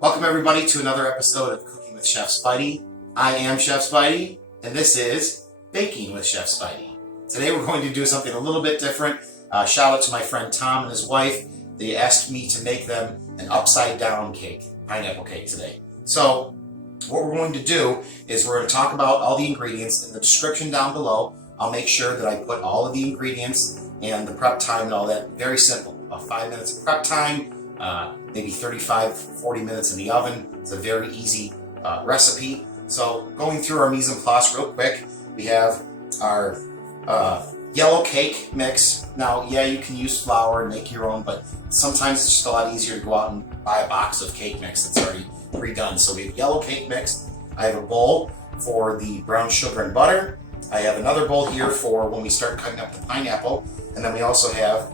Welcome everybody to another episode of Cooking with Chef Spidey. I am Chef Spidey, and this is Baking with Chef Spidey. Today we're going to do something a little bit different. Shout out to my friend Tom and his wife. They asked me to make them an upside down cake, pineapple cake today. So what we're going to do is we're going to talk about all the ingredients in the description down below. I'll make sure that I put all of the ingredients and the prep time and all that. Very simple, about 5 minutes of prep time, maybe 35-40 minutes in the oven. It's a very easy recipe. So going through our mise en place real quick, we have our yellow cake mix. Now, yeah, you can use flour and make your own, but sometimes it's just a lot easier to go out and buy a box of cake mix that's already pre-done. So we have yellow cake mix. I have a bowl for the brown sugar and butter. I have another bowl here for when we start cutting up the pineapple. And then we also have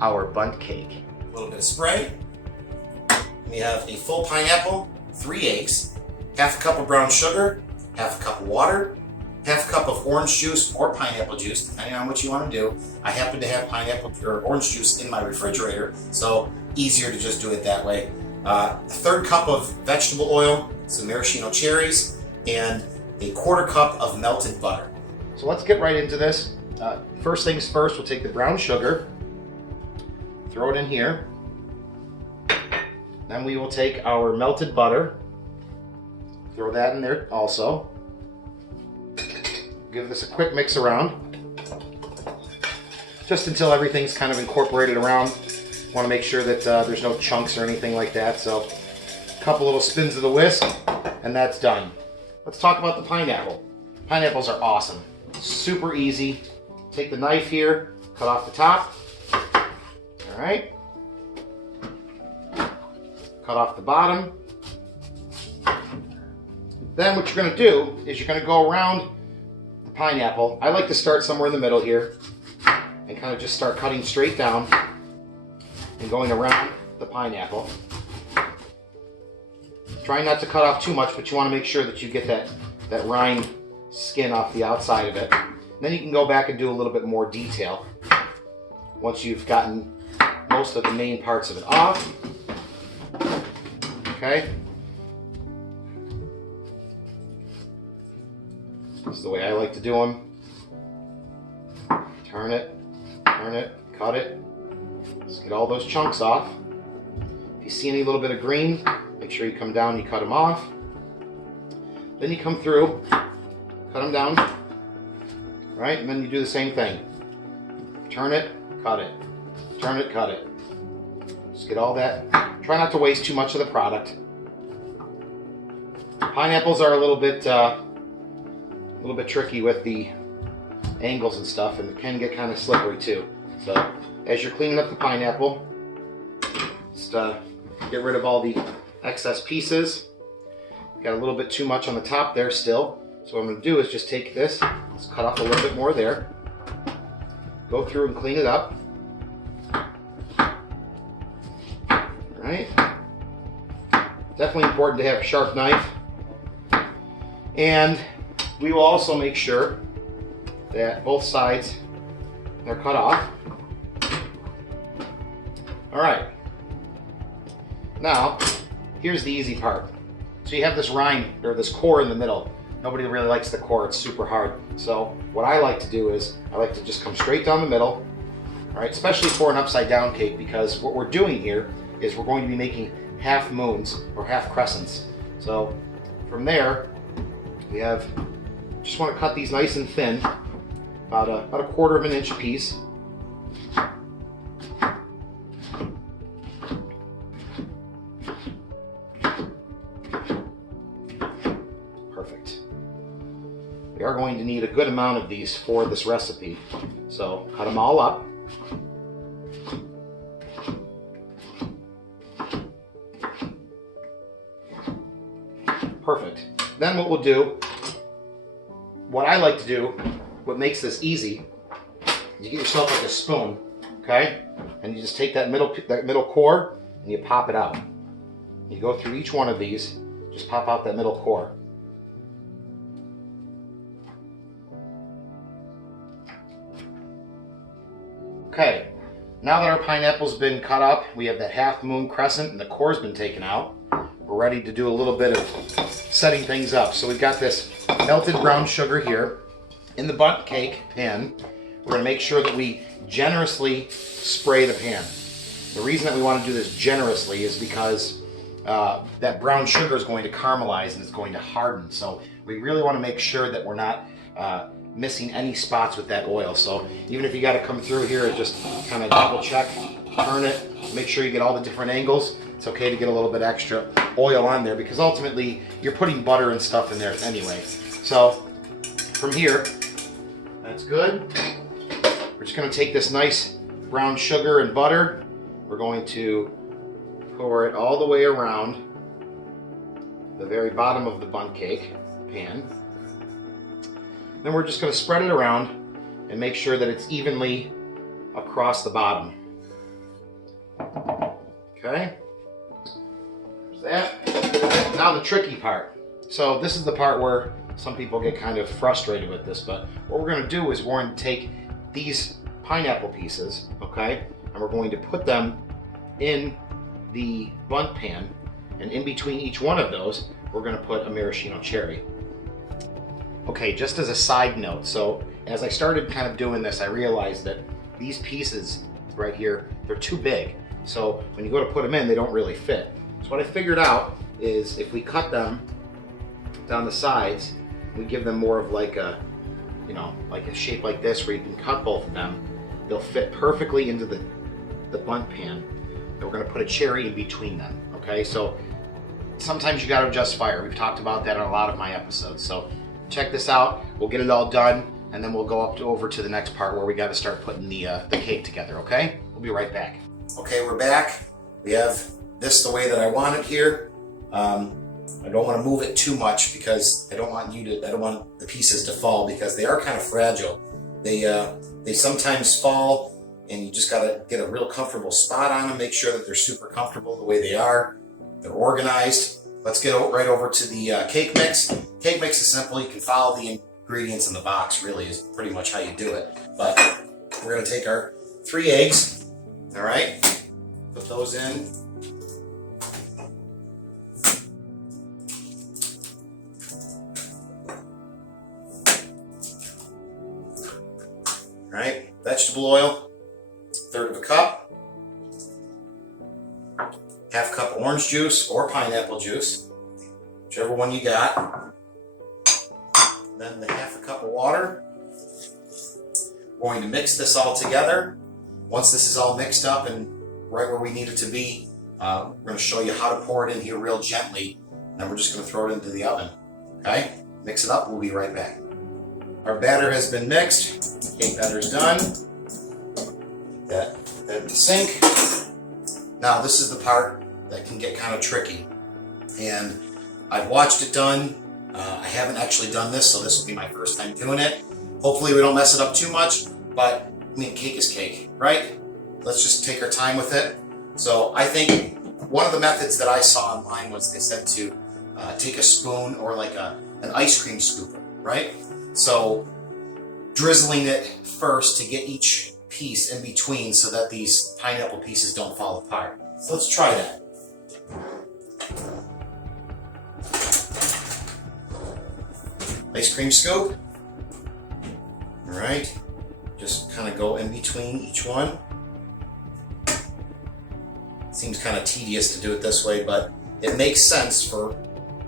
our Bundt cake. A little bit of spray. We have a full pineapple, 3 eggs, half a cup of brown sugar, half a cup of water, half a cup of orange juice or pineapple juice, depending on what you want to do. I happen to have pineapple or orange juice in my refrigerator, so easier to just do it that way. A 1/3 cup of vegetable oil, some maraschino cherries, and a 1/4 cup of melted butter. So let's get right into this. First things first, we'll take the brown sugar, throw it in here. Then we will take our melted butter, throw that in there also. Give this a quick mix around, just until everything's kind of incorporated around. Want to make sure that there's no chunks or anything like that. So a couple little spins of the whisk, and that's done. Let's talk about the pineapple. Pineapples are awesome. Super easy. Take the knife here, cut off the top. All right. Cut off the bottom. Then what you're going to do is you're going to go around the pineapple. I like to start somewhere in the middle here and kind of just start cutting straight down and going around the pineapple. Try not to cut off too much, but you want to make sure that you get that rind skin off the outside of it. Then you can go back and do a little bit more detail once you've gotten most of the main parts of it off. Okay. This is the way I like to do them. Turn it, cut it. Just get all those chunks off. If you see any little bit of green, make sure you come down and you cut them off. Then you come through, cut them down, right? And then you do the same thing. Turn it, cut it. Turn it, cut it. Just get all that. Try not to waste too much of the product. Pineapples are a little bit tricky with the angles and stuff, and it can get kind of slippery too. So as you're cleaning up the pineapple, just get rid of all the excess pieces. Got a little bit too much on the top there still. So what I'm going to do is just take this, let's cut off a little bit more there. Go through and clean it up. Alright. Definitely important to have a sharp knife. And we will also make sure that both sides are cut off. Alright. Now, here's the easy part. So you have this rind, or this core in the middle. Nobody really likes the core, it's super hard. So what I like to do is, I like to just come straight down the middle, right? Especially for an upside down cake, because what we're doing here is we're going to be making half moons, or half crescents. So from there, we have, just want to cut these nice and thin, about a 1/4 of an inch apiece. Perfect. We are going to need a good amount of these for this recipe. So cut them all up. Perfect. Then what we'll do, what I like to do, what makes this easy, is you get yourself like a spoon, okay? And you just take that middle core and you pop it out. You go through each one of these, just pop out that middle core. Okay, now that our pineapple's been cut up, we have that half moon crescent and the core's been taken out. we're ready to do a little bit of setting things up. So we've got this melted brown sugar here in the Bundt cake pan. We're going to make sure that we generously spray the pan. The reason that we want to do this generously is because that brown sugar is going to caramelize and it's going to harden. So we really want to make sure that we're not missing any spots with that oil. So even if you got to come through here and just kind of double check, turn it, make sure you get all the different angles. It's okay to get a little bit extra oil on there because ultimately you're putting butter and stuff in there anyway. So from here, that's good. We're just going to take this nice brown sugar and butter. We're going to pour it all the way around the very bottom of the Bundt cake pan. Then we're just going to spread it around and make sure that it's evenly across the bottom. Okay, there's that. Now the tricky part. So this is the part where some people get kind of frustrated with this, but what we're going to do is we're going to take these pineapple pieces, okay, and we're going to put them in the Bundt pan, and in between each one of those, we're going to put a maraschino cherry. Okay, just as a side note, so as I started kind of doing this, I realized that these pieces right here, they're too big. So when you go to put them in, they don't really fit. So what I figured out is if we cut them down the sides, we give them more of like a, you know, like a shape like this where you can cut both of them, they'll fit perfectly into the Bundt pan. And we're going to put a cherry in between them, okay? So sometimes you got to adjust fire. We've talked about that in a lot of my episodes. So check this out. We'll get it all done, and then we'll go over to the next part where we got to start putting the cake together, okay? We'll be right back. Okay, we're back. We have this the way that I want it here. I don't want to move it too much because I don't want the pieces to fall because they are kind of fragile. They sometimes fall, and you just got to get a real comfortable spot on them. Make sure that they're super comfortable the way they are. They're organized. Let's get right over to the cake mix. Cake mix is simple. You can follow the ingredients in the box, really is pretty much how you do it. But we're going to take our 3 eggs, all right? Put those in. All right, vegetable oil, 1/3 of a cup. 1/2 cup orange juice or pineapple juice, whichever one you got. Then the 1/2 cup of water. We're going to mix this all together. Once this is all mixed up and right where we need it to be, we're going to show you how to pour it in here real gently. And then we're just going to throw it into the oven. Okay? Mix it up. We'll be right back. Our batter has been mixed. Cake batter's done. That in the sink. Now this is the part that can get kind of tricky, and I've watched it done. I haven't actually done this, so this will be my first time doing it. Hopefully we don't mess it up too much, but I mean, cake is cake, right? Let's just take our time with it. So I think one of the methods that I saw online was they said to take a spoon or like an ice cream scooper, right? So drizzling it first to get each piece in between so that these pineapple pieces don't fall apart. So let's try that. Ice cream scoop. All right, just kind of go in between each one. Seems kind of tedious to do it this way, but it makes sense for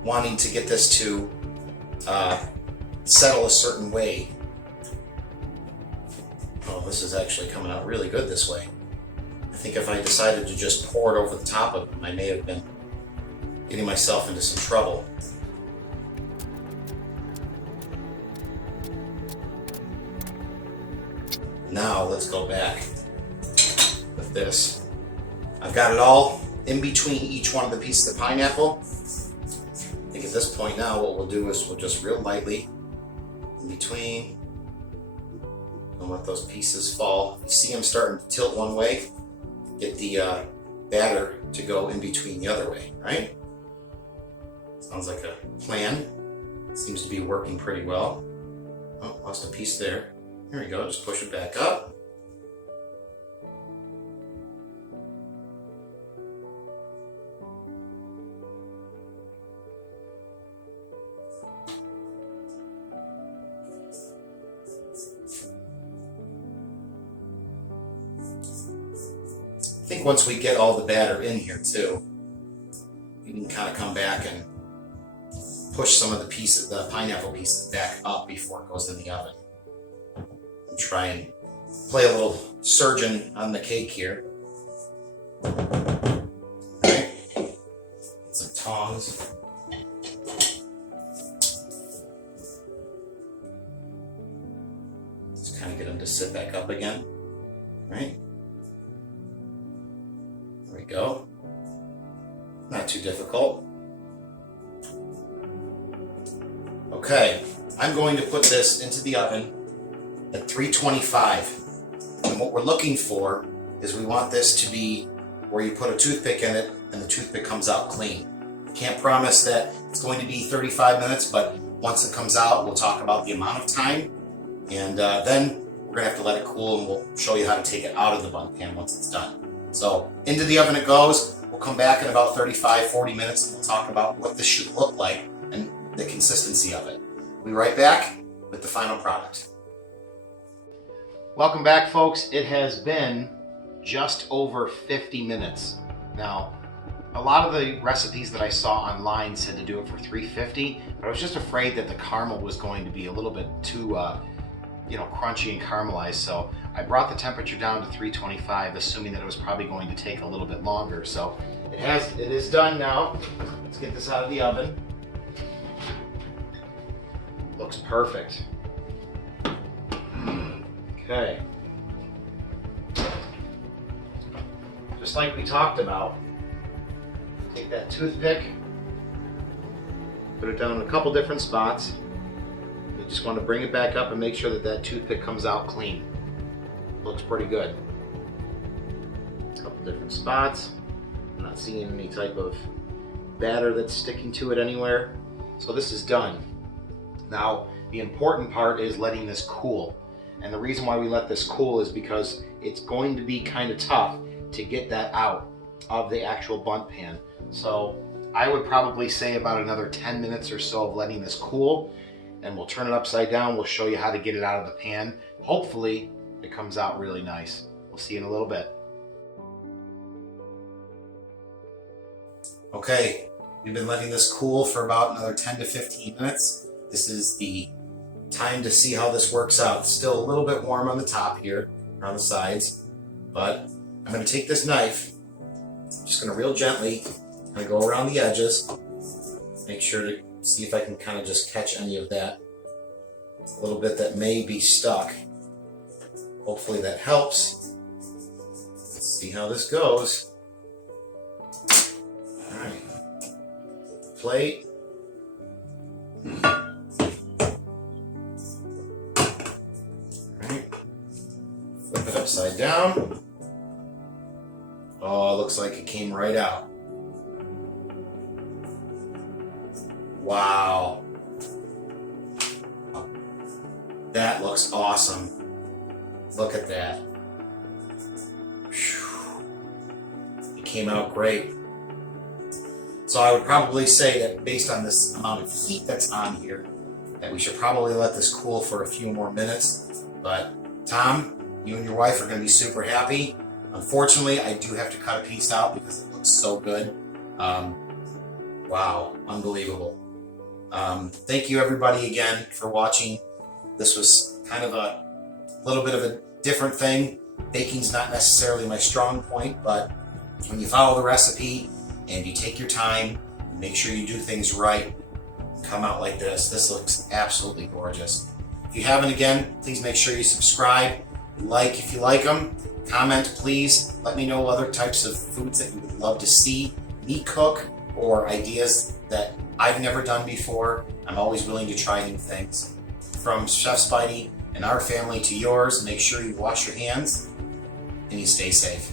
wanting to get this to settle a certain way. Oh, this is actually coming out really good this way. I think if I decided to just pour it over the top of them, I may have been getting myself into some trouble. Now let's go back with this. I've got it all in between each one of the pieces of pineapple. I think at this point now what we'll do is we'll just real lightly in between. Don't let those pieces fall. You see them starting to tilt one way. Get the batter to go in between the other way, right? Sounds like a plan. Seems to be working pretty well. Oh, lost a piece there. Here we go, just push it back up. think once we get all the batter in here too, you can kind of come back and push some of the pineapple pieces back up before it goes in the oven. And try and play a little surgeon on the cake here. Okay. Get some tongs. Just kind of get them to sit back up again. Right? There we go. Not too difficult. Okay, I'm going to put this into the oven at 325. And what we're looking for is we want this to be where you put a toothpick in it and the toothpick comes out clean. Can't promise that it's going to be 35 minutes, but once it comes out, we'll talk about the amount of time. And then we're gonna have to let it cool and we'll show you how to take it out of the Bundt pan once it's done. So into the oven it goes. We'll come back in about 35-40 minutes and we'll talk about what this should look like and the consistency of it. We'll be right back with the final product. Welcome back, folks. It has been just over 50 minutes. Now, a lot of the recipes that I saw online said to do it for 350, but I was just afraid that the caramel was going to be a little bit too crunchy and caramelized, so I brought the temperature down to 325, assuming that it was probably going to take a little bit longer. So it is done now. Let's get this out of the oven. Looks perfect. Okay. Just like we talked about, take that toothpick, put it down in a couple different spots. You just want to bring it back up and make sure that that toothpick comes out clean. Looks pretty good. A couple different spots. I'm not seeing any type of batter that's sticking to it anywhere. So this is done. Now, the important part is letting this cool. And the reason why we let this cool is because it's going to be kind of tough to get that out of the actual Bundt pan. So I would probably say about another 10 minutes or so of letting this cool, and we'll turn it upside down. We'll show you how to get it out of the pan. Hopefully it comes out really nice. We'll see you in a little bit. Okay, we've been letting this cool for about another 10 to 15 minutes. This is the time to see how this works out. It's still a little bit warm on the top here, around the sides, but I'm going to take this knife, I'm just going to real gently kind of go around the edges, make sure to see if I can kind of just catch any of that, a little bit that may be stuck. Hopefully that helps. Let's see how this goes. All right, plate. Flip it upside down. Oh, it looks like it came right out. Wow. That looks awesome. Look at that. Whew. It came out great. So I would probably say that based on this amount of heat that's on here, that we should probably let this cool for a few more minutes. But Tom, you and your wife are going to be super happy. Unfortunately, I do have to cut a piece out because it looks so good. Wow, unbelievable. Thank you everybody again for watching. This was kind of a little bit of a different thing. Baking's not necessarily my strong point, but when you follow the recipe and you take your time, and make sure you do things right, come out like this. This looks absolutely gorgeous. If you haven't, again, please make sure you subscribe. Like if you like them. Comment, please. Let me know other types of foods that you would love to see me cook or ideas that I've never done before. I'm always willing to try new things. From Chef Spidey and our family to yours, make sure you wash your hands and you stay safe.